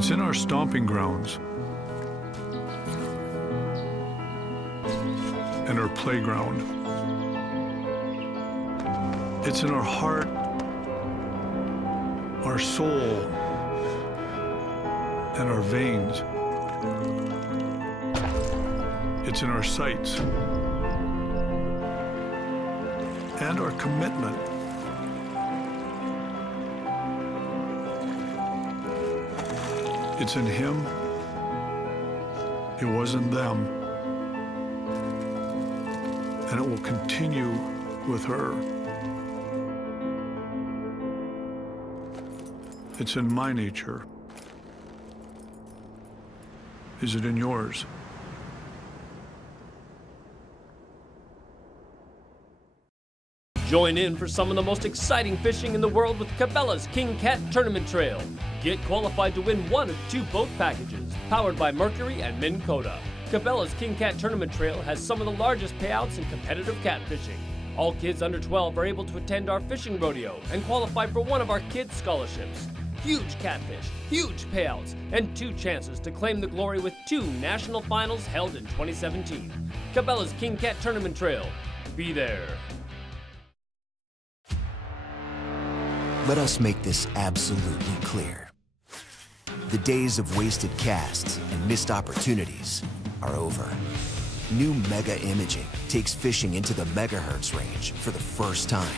It's in our stomping grounds and our playground. It's in our heart, our soul, and our veins. It's in our sights and our commitment. It's in him. It wasn't them. And it will continue with her. It's in my nature. Is it in yours? Join in for some of the most exciting fishing in the world with Cabela's King Cat Tournament Trail. Get qualified to win one of 2 boat packages, powered by Mercury and Minn Kota. Cabela's King Cat Tournament Trail has some of the largest payouts in competitive catfishing. All kids under 12 are able to attend our fishing rodeo and qualify for one of our kids' scholarships. Huge catfish, huge payouts, and 2 chances to claim the glory with 2 national finals held in 2017. Cabela's King Cat Tournament Trail. Be there. Let us make this absolutely clear. The days of wasted casts and missed opportunities are over. New Mega Imaging takes fishing into the megahertz range for the first time,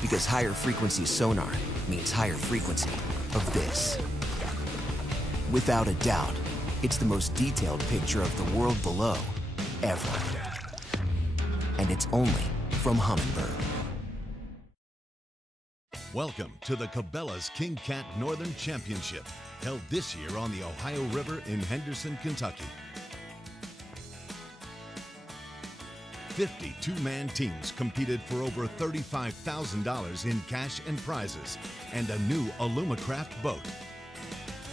because higher frequency sonar means higher frequency of this. Without a doubt, it's the most detailed picture of the world below ever. And it's only from Humminbird. Welcome to the Cabela's King Cat Northern Championship, held this year on the Ohio River in Henderson, Kentucky. 50 two-man teams competed for over $35,000 in cash and prizes and a new Alumacraft boat.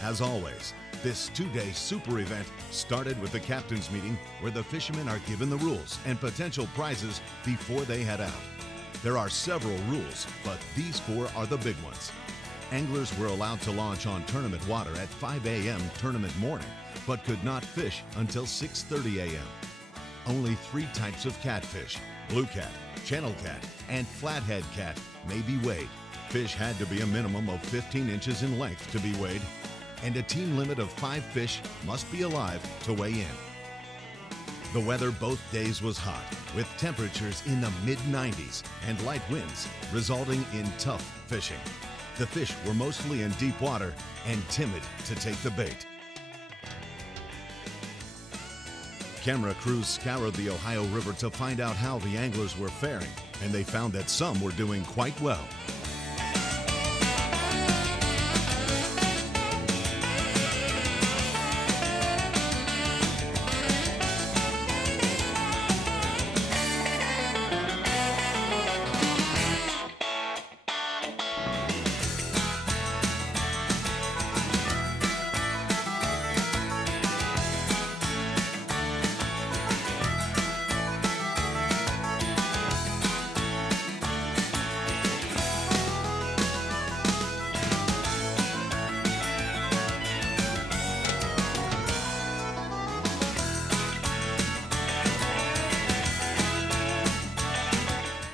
As always, this 2-day super event started with the captain's meeting, where the fishermen are given the rules and potential prizes before they head out. There are several rules, but these 4 are the big ones. Anglers were allowed to launch on tournament water at 5 a.m. tournament morning, but could not fish until 6:30 a.m. Only 3 types of catfish, blue cat, channel cat, and flathead cat, may be weighed. Fish had to be a minimum of 15 inches in length to be weighed, and a team limit of 5 fish must be alive to weigh in. The weather both days was hot, with temperatures in the mid-90s and light winds, resulting in tough fishing. The fish were mostly in deep water and timid to take the bait. Camera crews scoured the Ohio River to find out how the anglers were faring, and they found that some were doing quite well.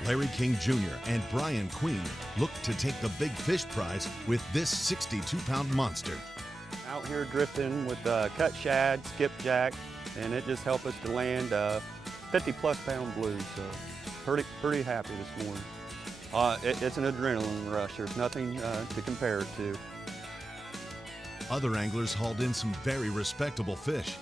Larry King Jr. and Brian Queen looked to take the big fish prize with this 62-pound monster. Out here drifting with cut shad, skipjack, and it just helped us to land 50-plus pound blues. So pretty happy this morning. It's an adrenaline rush. There's nothing to compare it to. Other anglers hauled in some very respectable fish.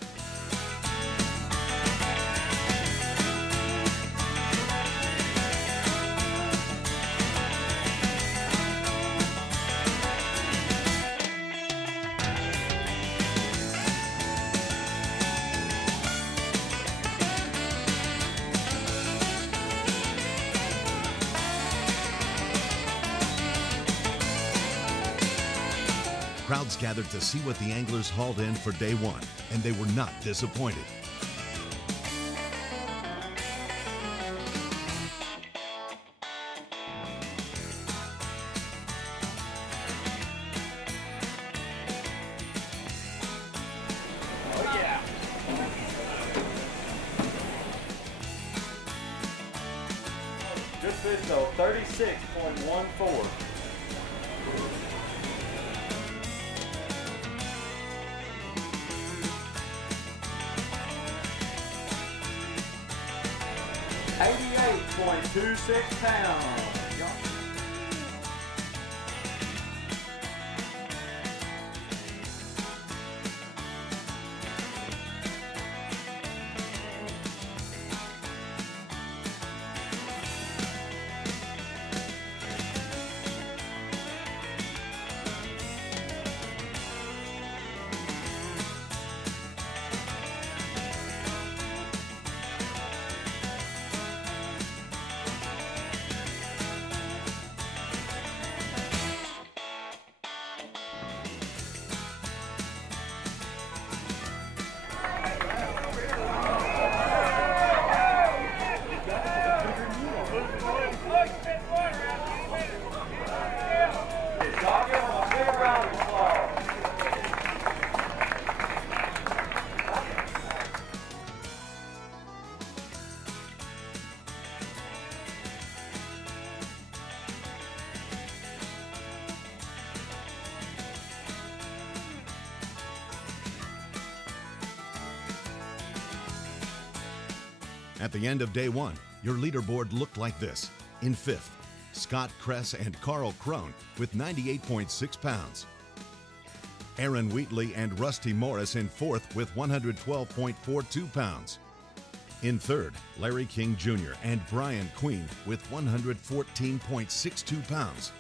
Crowds gathered to see what the anglers hauled in for day 1, and they were not disappointed. Good fish though, 36.14. £88.26. At the end of day one, your leaderboard looked like this. In fifth, Scott Kress and Carl Crone with 98.6 pounds. Aaron Wheatley and Rusty Morris in fourth with 112.42 pounds. In third, Larry King Jr. and Brian Queen with 114.62 pounds.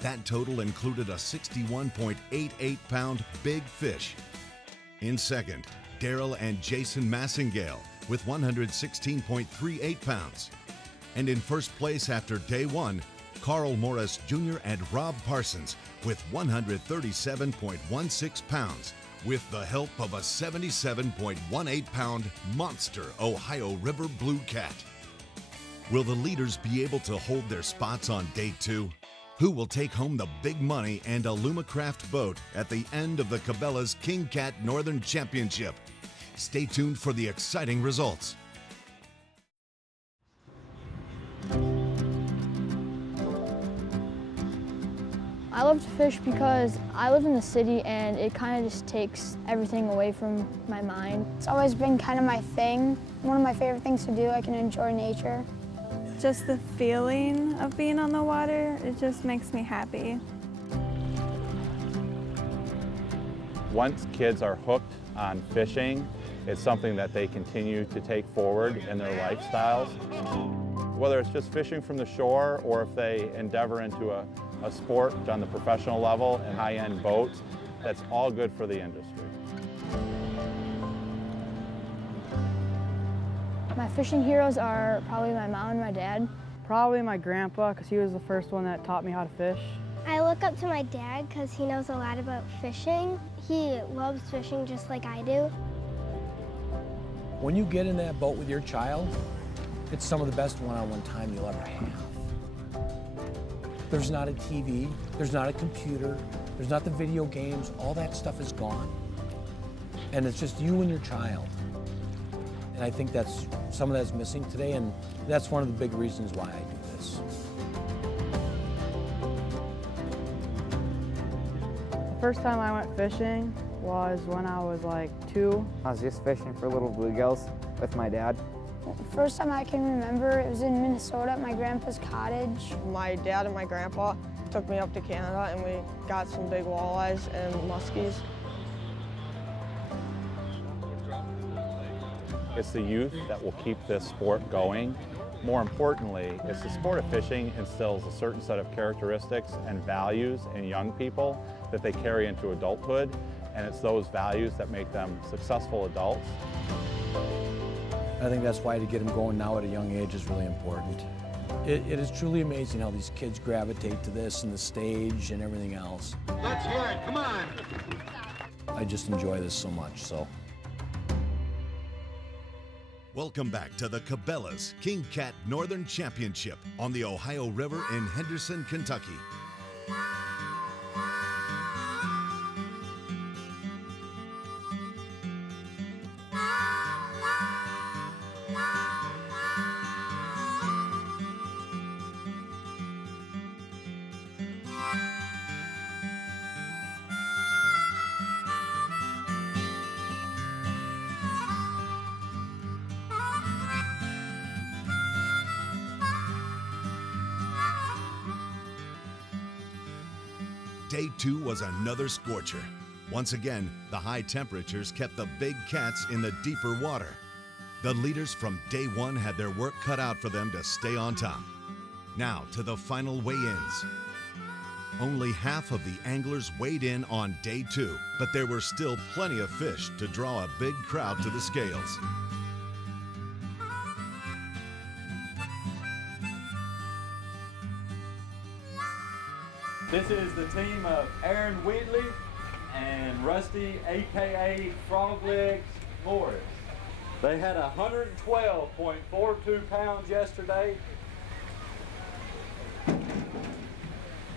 That total included a 61.88 pound big fish. In second, Daryl and Jason Massingale with 116.38 pounds. And in first place after day one, Carl Morris Jr. and Rob Parsons with 137.16 pounds, with the help of a 77.18 pound monster Ohio River Blue Cat. Will the leaders be able to hold their spots on day two? Who will take home the big money and a Lumacraft boat at the end of the Cabela's King Cat Northern Championship? Stay tuned for the exciting results. I love to fish because I live in the city and it kind of just takes everything away from my mind. It's always been kind of my thing. One of my favorite things to do. I can enjoy nature. Just the feeling of being on the water, it just makes me happy. Once kids are hooked on fishing, it's something that they continue to take forward in their lifestyles. Whether it's just fishing from the shore or if they endeavor into a sport on the professional level and high-end boats, that's all good for the industry. My fishing heroes are probably my mom and my dad. Probably my grandpa, because he was the first one that taught me how to fish. I look up to my dad because he knows a lot about fishing. He loves fishing just like I do. When you get in that boat with your child, it's some of the best one-on-one time you'll ever have. There's not a TV, there's not a computer, there's not the video games, all that stuff is gone. And it's just you and your child. And I think that's, some of that's missing today, and that's one of the big reasons why I do this. The first time I went fishing was when I was like 2. I was just fishing for little bluegills with my dad. The first time I can remember, it was in Minnesota at my grandpa's cottage. My dad and my grandpa took me up to Canada and we got some big walleyes and muskies. It's the youth that will keep this sport going. More importantly, it's the sport of fishing instills a certain set of characteristics and values in young people that they carry into adulthood, and it's those values that make them successful adults. I think that's why to get them going now at a young age is really important. It is truly amazing how these kids gravitate to this and the stage and everything else. Let's hear it, come on! I just enjoy this so much, so. Welcome back to the Cabela's King Cat Northern Championship on the Ohio River in Henderson, Kentucky. day 2 was another scorcher. Once again, the high temperatures kept the big cats in the deeper water. The leaders from day 1 had their work cut out for them to stay on top. Now to the final weigh-ins. Only half of the anglers weighed in on day 2, but there were still plenty of fish to draw a big crowd to the scales. This is the team of Aaron Wheatley and Rusty, aka Frog Legs Morris. They had 112.42 pounds yesterday.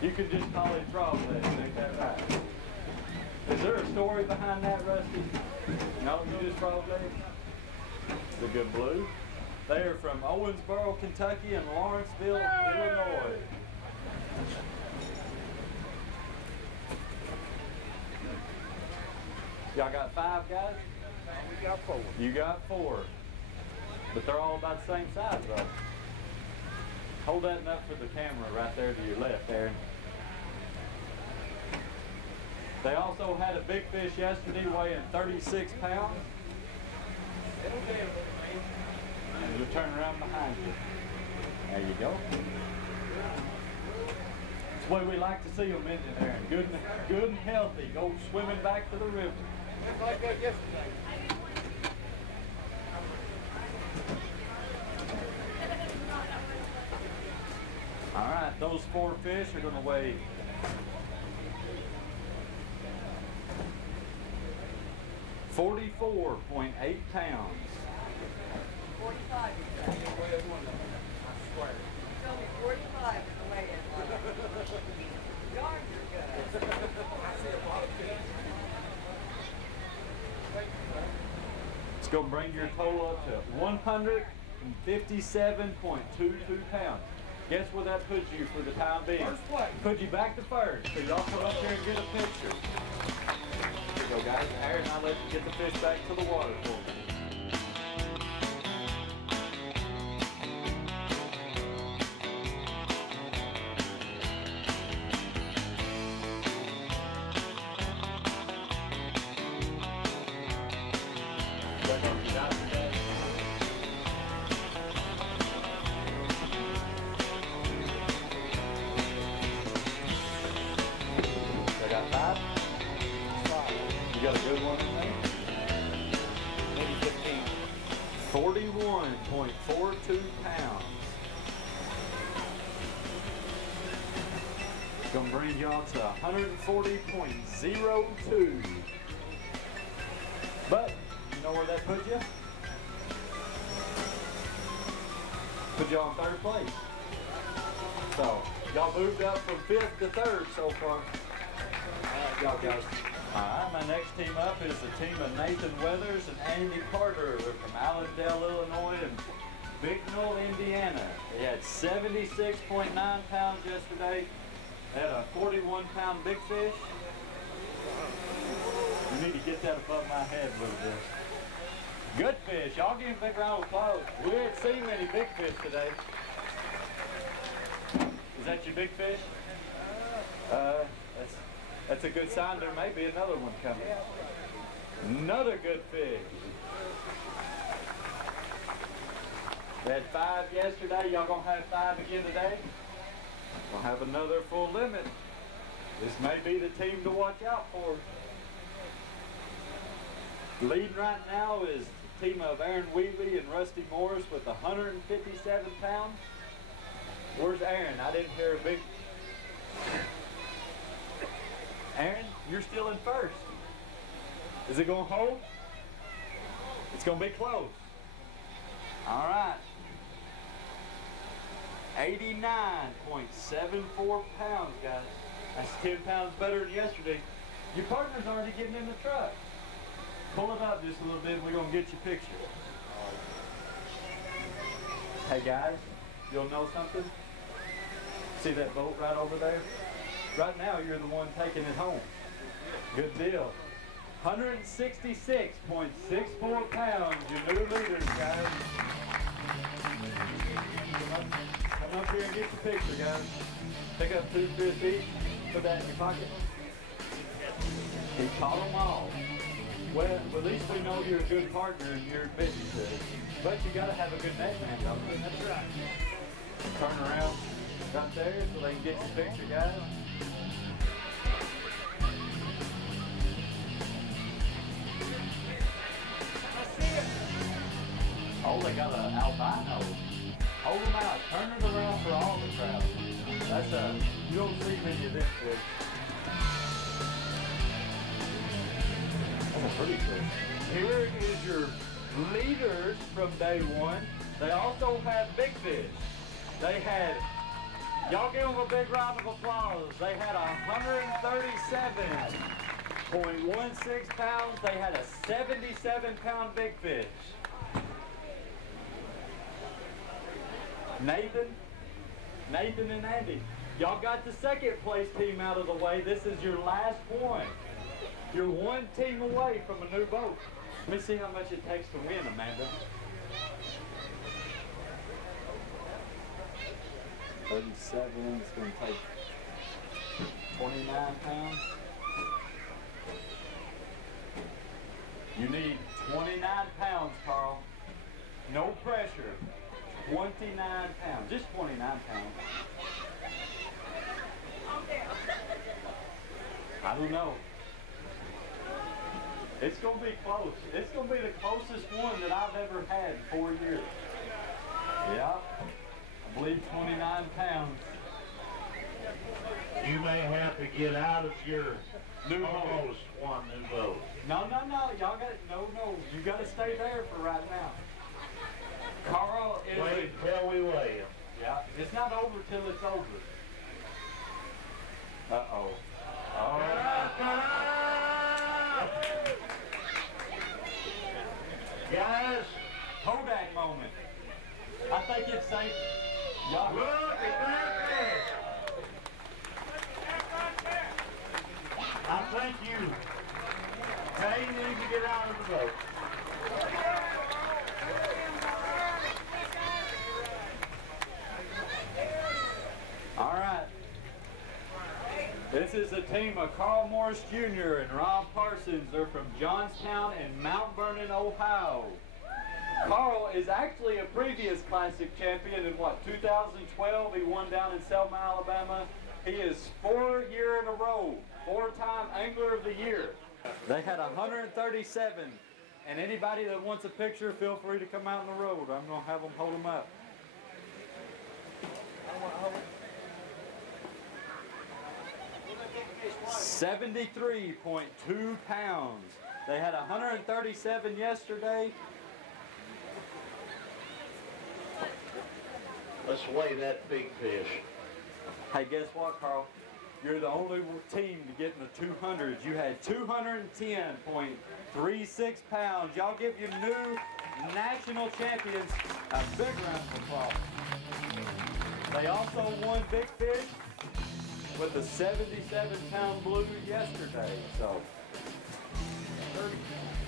You could just call it Frog Legs, ain't that right? Is there a story behind that, Rusty? No, you just Frog Legs? The good blue. They are from Owensboro, Kentucky and Lawrenceville, Illinois. Y'all got 5 guys? We got 4. You got 4. But they're all about the same size though. Hold that up for the camera right there to your left, Aaron. They also had a big fish yesterday weighing 36 pounds. And you'll turn around behind you. There you go. That's the way we like to see them, isn't it, Aaron? Good and healthy. Go swimming back to the river. Just like that yesterday. All right, those 4 fish are going to weigh 44.8 pounds. 45. I swear. Tell me 45 is the way it's darn, you're good. I see a lot of fish. It's going to bring your total up to 157.22 pounds. Guess where that puts you for the time being? First place. Put you back to first. So y'all come up here and get a picture. Here you go, guys. Aaron, I'll let you get the fish back to the water for me. You got a good one in there? Maybe 15. 41.42 pounds. It's going to bring y'all to 140.02. But, you know where that puts you? Put y'all in 3rd place. So, y'all moved up from 5th to 3rd so far. Alright, y'all guys. Alright, my next team up is the team of Nathan Weathers and Andy Carter. They're from Allendale, Illinois and Bicknell, Indiana. They had 76.9 pounds yesterday. They had a 41-pound big fish. You need to get that above my head a little bit. Good fish. Y'all give him a big round of applause. We ain't seen many big fish today. Is that your big fish? That's a good sign. There may be another one coming. Another good fish. They had 5 yesterday. Y'all gonna have 5 again today? We'll have another full limit. This may be the team to watch out for. Leading right now is the team of Aaron Wheatley and Rusty Morris with 157 pounds. Where's Aaron? I didn't hear a big... Aaron, you're still in 1st. Is it going to hold? It's going to be close. All right. 89.74 pounds, guys. That's 10 pounds better than yesterday. Your partner's already getting in the truck. Pull it up just a little bit and we're going to get your picture. Hey guys, you'll know something? See that boat right over there? Right now you're the one taking it home. Good deal. 166.64 pounds, your new leaders, guys. Come up here and get the picture, guys. Pick up 2 fish each. Put that in your pocket. He caught them all. Well, at least we know you're a good partner and you're admitting to it. But you got to have a good net man, don't you? That's right. Turn around right there so they can get your picture, guys. Oh, they got an albino. Hold them out. Turn it around for all the crowd. That's you don't see many of this fish. That's a pretty fish. Here is your leaders from day one. They also have big fish. They had, y'all give them a big round of applause. They had 137.16 pounds. They had a 77-pound big fish. Nathan and Andy, y'all got the second place team out of the way. This is your last point. You're one team away from a new boat. Let me see how much it takes to win, Amanda. 37 is going to take 29 pounds. You need 29 pounds, Carl. No pressure. 29 pounds, just 29 pounds. I don't know. It's going to be close. It's going to be the closest one that I've ever had in 4 years. Yeah, I believe 29 pounds. You may have to get out of your almost one new boat. No. Y'all got no. You got to stay there for right now. Carl is. Wait till we weigh him. Yeah, it's not over till it's over. Uh-oh. All right. Guys, Kodak moment. I think it's safe. Y'all. Look at that fish. I think you need to get out of the boat. All right. This is a team of Carl Morris Jr. and Ron Parsons. They're from Johnstown and Mount Vernon, Ohio. Carl is actually a previous Classic champion in what, 2012? He won down in Selma, Alabama. He is 4 years in a row, 4-time Angler of the Year. They had 137, and anybody that wants a picture, feel free to come out on the road. I'm going to have them hold them up. 73.2 pounds. They had 137 yesterday. Let's weigh that big fish. Hey, guess what, Carl? You're the only team to get in the 200s. You had 210.36 pounds. Y'all give your new national champions a big round of applause. They also won big fish with the 77-pound blue yesterday. So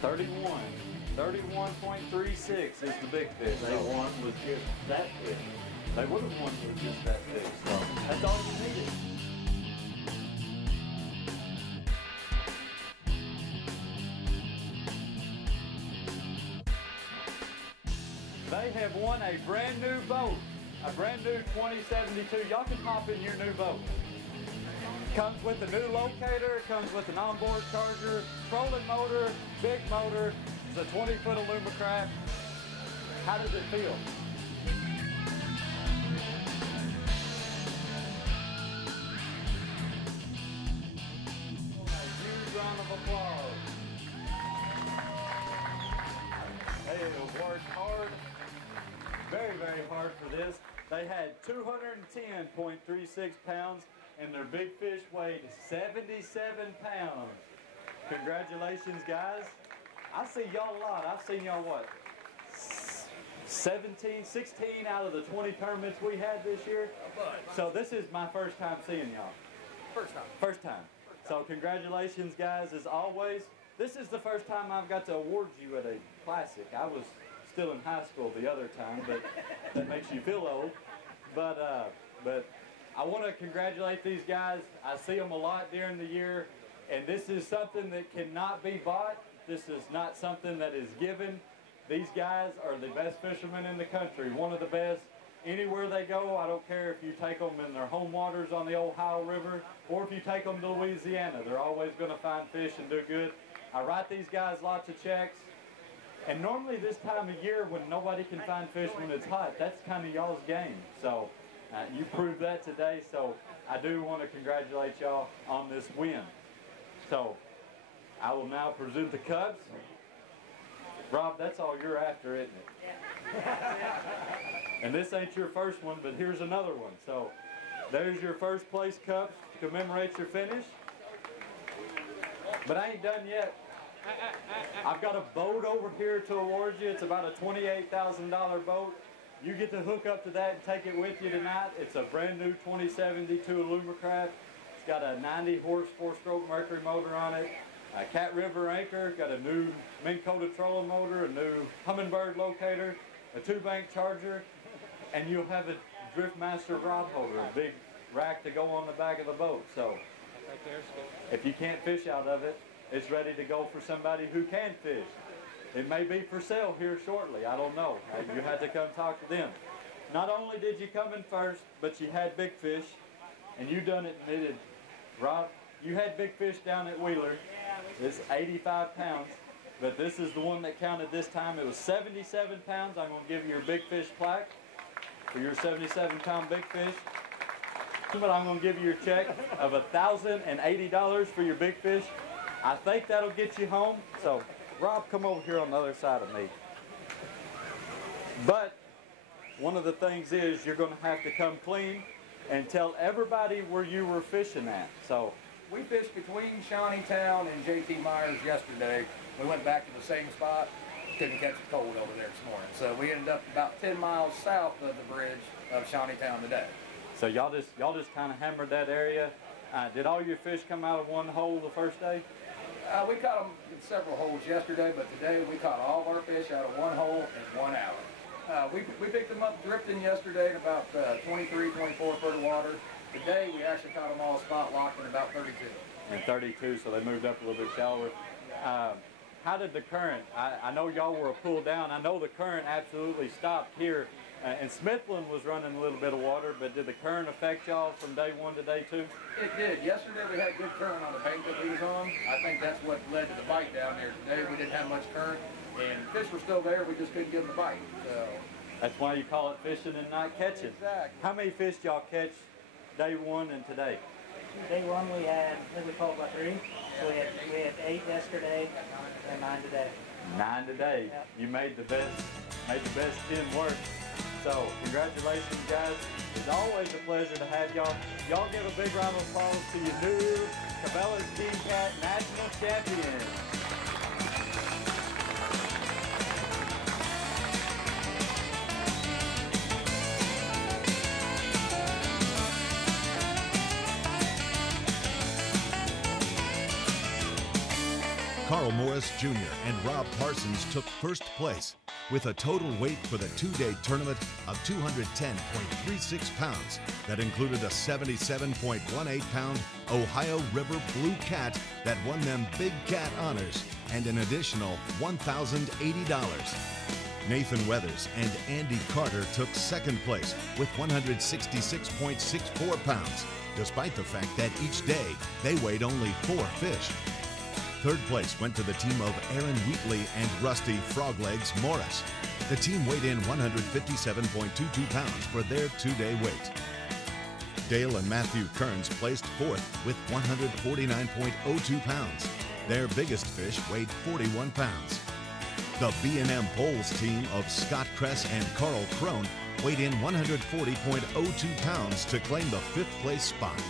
31.36 is the big fish. They won with just that fish. They would have won with just that fish. So that's all you needed. They have won a brand new boat, a brand new 2072. Y'all can hop in your new boat. Comes with a new locator, comes with an onboard charger, trolling motor, big motor. It's a 20-foot Alumacraft. How does it feel? A huge round of applause. They have worked hard, very, very hard for this. They had 210.36 pounds, and their big fish weighed 77 pounds. Congratulations, guys. I see y'all a lot. I've seen y'all, what, 16 out of the 20 tournaments we had this year. So this is my first time seeing y'all. First time. So congratulations, guys, as always. This is the first time I've got to award you at a Classic. I was still in high school the other time, but that makes you feel old. But I I want to congratulate these guys. I see them a lot during the year, and this is something that cannot be bought. This is not something that is given. These guys are the best fishermen in the country, one of the best. Anywhere they go, I don't care if you take them in their home waters on the Ohio River or if you take them to Louisiana, they're always going to find fish and do good. I write these guys lots of checks. And normally this time of year when nobody can find fish when it's hot, that's kind of y'all's game. So you proved that today, so I do want to congratulate y'all on this win. So I will now present the cups. Rob, that's all you're after, isn't it? And this ain't your first one, but here's another one. So there's your first place cups to commemorate your finish. But I ain't done yet. I've got a boat over here to award you. It's about a $28,000 boat. You get to hook up to that and take it with you tonight. It's a brand new 2072 Alumacraft. It's got a 90 horse 4-stroke Mercury motor on it. A Cat River anchor, got a new Minn Kota trolling motor, a new Humminbird locator, a 2-bank charger, and you'll have a Driftmaster rod holder, a big rack to go on the back of the boat. So if you can't fish out of it, it's ready to go for somebody who can fish. It may be for sale here shortly, I don't know. You had to come talk to them. Not only did you come in first, but you had big fish, and you done it admitted. Rob, you had big fish down at Wheeler. It's 85 pounds, but this is the one that counted this time. It was 77 pounds. I'm going to give you your big fish plaque for your 77-pound big fish. But I'm going to give you your check of $1,080 for your big fish. I think that'll get you home. So, Rob, come over here on the other side of me. But one of the things is you're going to have to come clean and tell everybody where you were fishing at. So we fished between Shawneetown and J.T. Myers yesterday. We went back to the same spot. Couldn't catch a cold over there this morning. So we ended up about 10 miles south of the bridge of Shawneetown today. So y'all just kind of hammered that area. Did all your fish come out of one hole the first day? We caught them in several holes yesterday, but today we caught all of our fish out of one hole in 1 hour. We picked them up drifting yesterday in about 23, 24 foot of water. Today we actually caught them all spot locked in about 32. And 32, so they moved up a little bit shallower. How did the current, I know y'all were a pull down, I know the current absolutely stopped here, and Smithland was running a little bit of water, but did the current affect y'all from day one to day two? It did. Yesterday we had good current on the bank that we was on. I think that's what led to the bite down there. Today we didn't have much current, and fish were still there, we just couldn't get them to bite. So that's why you call it fishing and not catching. Exactly. How many fish y'all catch day one and today? Day one we had, I think we caught about 3. So we had 8 yesterday and 9 today. 9 today. Yep. You made the best 10 work. So congratulations, guys. It's always a pleasure to have y'all. Y'all give a big round of applause to your new Cabela's King Cat National Champion. Carl Morris Jr. and Rob Parsons took first place with a total weight for the 2-day tournament of 210.36 pounds. That included a 77.18-pound Ohio River Blue Cat that won them Big Cat honors and an additional $1,080. Nathan Weathers and Andy Carter took second place with 166.64 pounds, despite the fact that each day they weighed only 4 fish. Third place went to the team of Aaron Wheatley and Rusty Froglegs Morris. The team weighed in 157.22 pounds for their 2-day weight. Dale and Matthew Kearns placed fourth with 149.02 pounds. Their biggest fish weighed 41 pounds. The B&M Poles team of Scott Kress and Carl Crone weighed in 140.02 pounds to claim the 5th place spot.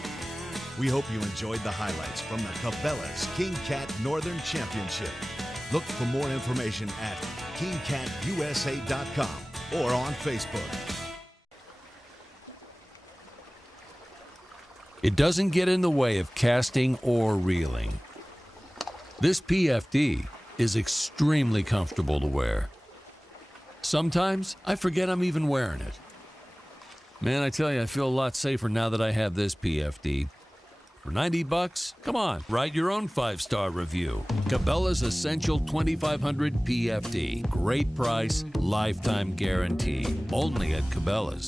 We hope you enjoyed the highlights from the Cabela's King Cat Northern Championship. Look for more information at kingcatusa.com or on Facebook. It doesn't get in the way of casting or reeling. This PFD is extremely comfortable to wear. Sometimes I forget I'm even wearing it. Man, I tell you, I feel a lot safer now that I have this PFD. For $90, come on, write your own 5-star review. Cabela's Essential 2500 PFD. Great price, lifetime guarantee. Only at Cabela's.